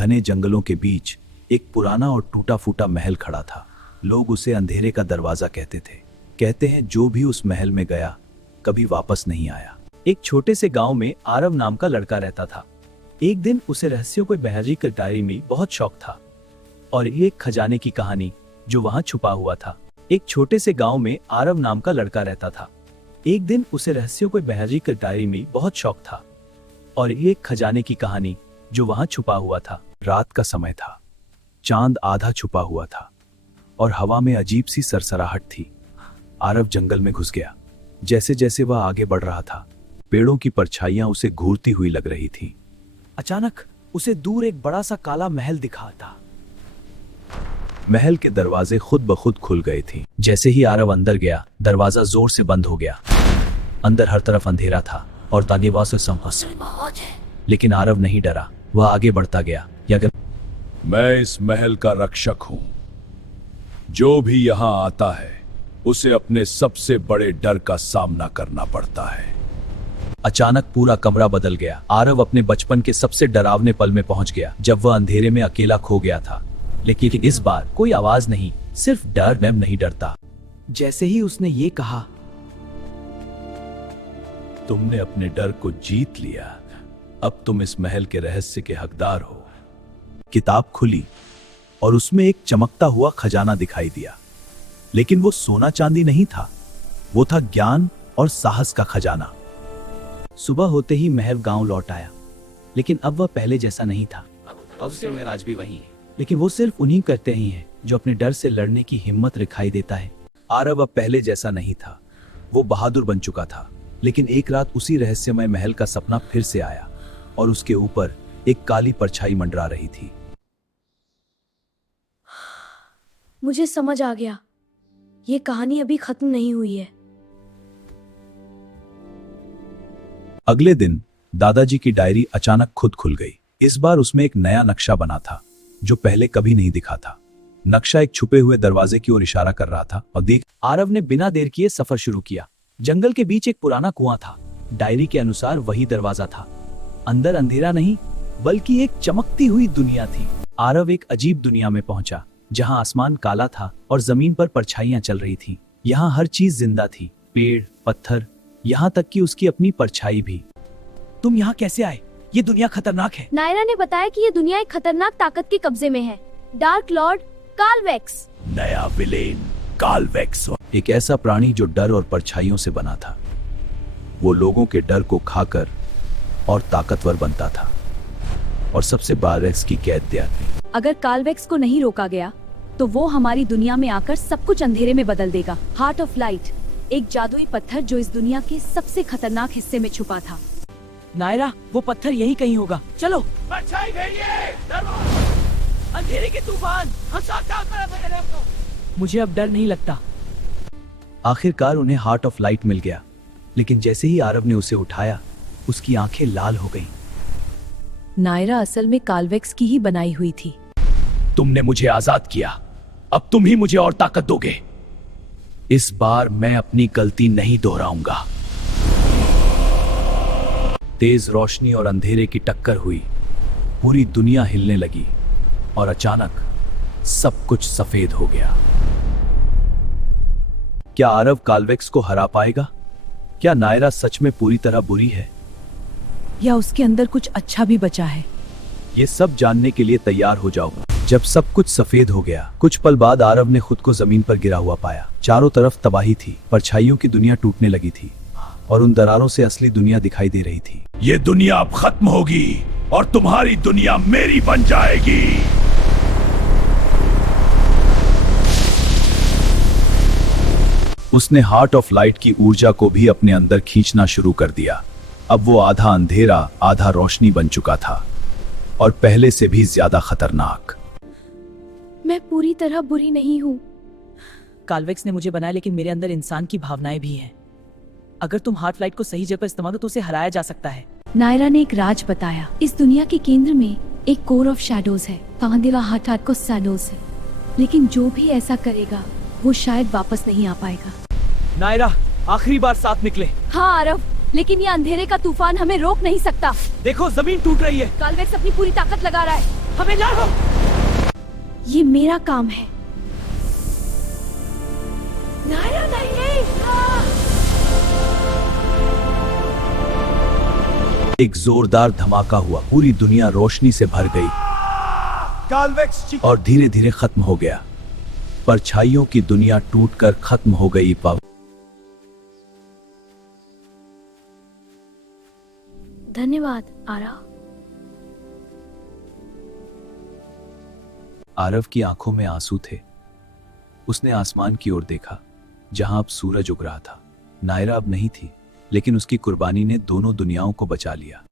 घने जंगलों के बीच एक पुराना और टूटा फूटा महल खड़ा था। लोग उसे अंधेरे का दरवाजा कहते थे। कहते हैं जो भी उस महल में गया कभी वापस नहीं आया। एक छोटे से गांव में आरव नाम का लड़का रहता था। एक दिन उसे रहस्यों को बहरी की डायरी में बहुत शौक था और एक खजाने की कहानी जो वहां छुपा हुआ था। एक छोटे से गांव में आरव नाम का लड़का रहता था। एक दिन उसे रहस्यों को बहरी की डायरी में बहुत शौक था और एक खजाने की कहानी जो वहां छुपा हुआ था। रात का समय था, चांद आधा छुपा हुआ था और हवा में अजीब सी सरसराहट थी। आरव जंगल में घुस गया। जैसे जैसे वह आगे बढ़ रहा था, पेड़ों की परछाइयां उसे घूरती हुई लग रही थी। अचानक उसे दूर एक बड़ा सा काला महल दिखा था। महल के दरवाजे खुद ब खुद खुल गए थे। जैसे ही आरव अंदर गया, दरवाजा जोर से बंद हो गया। अंदर हर तरफ अंधेरा था और तालिबान से समहस। लेकिन आरव नहीं डरा, वह आगे बढ़ता गया। मैं इस महल का रक्षक हूं। जो भी यहां आता है उसे अपने सबसे बड़े डर का सामना करना पड़ता है। अचानक पूरा कमरा बदल गया। आरव अपने बचपन के सबसे डरावने पल में पहुंच गया, जब वह अंधेरे में अकेला खो गया था। लेकिन इस बार कोई आवाज नहीं, सिर्फ डर। मैं नहीं डरता। जैसे ही उसने ये कहा, तुमने अपने डर को जीत लिया। अब तुम इस महल के रहस्य के हकदार हो। किताब खुली और उसमें एक चमकता हुआ खजाना दिखाई दिया। लेकिन वो सोना चांदी नहीं था, वो था ज्ञान और साहस का खजाना। सुबह होते ही महल गांव लौट आया, लेकिन अब वह पहले जैसा नहीं था। अवसर में राज भी वही है, लेकिन वो सिर्फ उन्हीं करते ही हैं जो अपने डर से लड़ने की हिम्मत दिखाई देता है। आरव अब पहले जैसा नहीं था, वो बहादुर बन चुका था। लेकिन एक रात उसी रहस्यमय महल का सपना फिर से आया और उसके ऊपर एक काली परछाई मंडरा रही थी। मुझे समझ आ गया, ये कहानी अभी खत्म नहीं हुई है। अगले दिन दादाजी की डायरी अचानक खुद खुल गई। इस बार उसमें एक नया नक्शा बना था जो पहले कभी नहीं दिखा था। नक्शा एक छुपे हुए दरवाजे की ओर इशारा कर रहा था और देख आरव ने बिना देर किए सफर शुरू किया। जंगल के बीच एक पुराना कुआं था। डायरी के अनुसार वही दरवाजा था। अंदर अंधेरा नहीं, बल्कि एक चमकती हुई दुनिया थी। आरव एक अजीब दुनिया में पहुंचा, जहां आसमान काला था और जमीन पर परछाइयां चल रही थी। यहाँ हर चीज जिंदा थी, पेड़, पत्थर, यहाँ तक कि उसकी अपनी परछाई भी। तुम यहाँ कैसे आए? ये दुनिया खतरनाक है। नायरा ने बताया कि ये दुनिया एक खतरनाक ताकत के कब्जे में है, डार्क लॉर्ड कालवेक्स। नया विलेन कालवेक्स, एक ऐसा प्राणी जो डर और परछाइयों से बना था। वो लोगों के डर को खाकर और ताकतवर बनता था और सबसे बारिश की कैद दिया। अगर कालवेक्स को नहीं रोका गया तो वो हमारी दुनिया में आकर सब कुछ अंधेरे में बदल देगा। हार्ट ऑफ लाइट, एक जादुई पत्थर जो इस दुनिया के सबसे खतरनाक हिस्से में छुपा था। नायरा, वो पत्थर यही कहीं होगा। चलो। परछाई गई है। अंधेरे के तूफान, हम सावधान बने रहो। मुझे अब डर नहीं लगता। आखिरकार उन्हें हार्ट ऑफ लाइट मिल गया, लेकिन जैसे ही आरव ने उसे उठाया, उसकी आंखें लाल हो गईं। नायरा असल में कालवेक्स की ही बनाई हुई थी। तुमने मुझे आजाद किया, अब तुम ही मुझे और ताकत दोगे। इस बार मैं अपनी गलती नहीं दोहराऊंगा। तेज रोशनी और अंधेरे की टक्कर हुई। पूरी दुनिया हिलने लगी और अचानक सब कुछ सफेद हो गया। क्या आरव कालवेक्स को हरा पाएगा? क्या नायरा सच में पूरी तरह बुरी है, या उसके अंदर कुछ अच्छा भी बचा है? ये सब जानने के लिए तैयार हो जाओ। जब सब कुछ सफेद हो गया, कुछ पल बाद आरव ने खुद को जमीन पर गिरा हुआ पाया। चारों तरफ तबाही थी, परछाइयों की दुनिया टूटने लगी थी और उन दरारों से असली दुनिया दिखाई दे रही थी। ये दुनिया अब खत्म होगी और तुम्हारी दुनिया मेरी बन जाएगी। उसने हार्ट ऑफ लाइट की ऊर्जा को भी अपने अंदर खींचना शुरू कर दिया। अब वो आधा अंधेरा आधा रोशनी बन चुका था और पहले से भी ज्यादा खतरनाक। मैं पूरी तरह बुरी नहीं हूँ। कालवेक्स ने मुझे बनाया, लेकिन मेरे अंदर इंसान की भावनाएं भी हैं। अगर तुम हार्ट लाइट को सही जगह पर इस्तेमाल करो तो उसे हराया जा सकता है। नायरा ने एक राज बताया। इस दुनिया के केंद्र में एक कोर ऑफ शैडोज है। कांदिला हार्ट को शैडोज है, लेकिन जो भी ऐसा करेगा वो शायद वापस नहीं आ पाएगा। नायरा, आखिरी बार साथ निकले। हाँ आरव, लेकिन ये अंधेरे का तूफान हमें रोक नहीं सकता। देखो, जमीन टूट रही है। कालवेक्स अपनी पूरी ताकत लगा रहा है। हमें ना रोक। ये मेरा काम है। नायरा नहीं। एक जोरदार धमाका हुआ, पूरी दुनिया रोशनी से भर गई और धीरे धीरे खत्म हो गया। परछाइयों की दुनिया टूटकर खत्म हो गई। धन्यवाद आरा। आरव की आंखों में आंसू थे। उसने आसमान की ओर देखा जहां अब सूरज उग रहा था। नायरा अब नहीं थी, लेकिन उसकी कुर्बानी ने दोनों दुनियाओं को बचा लिया।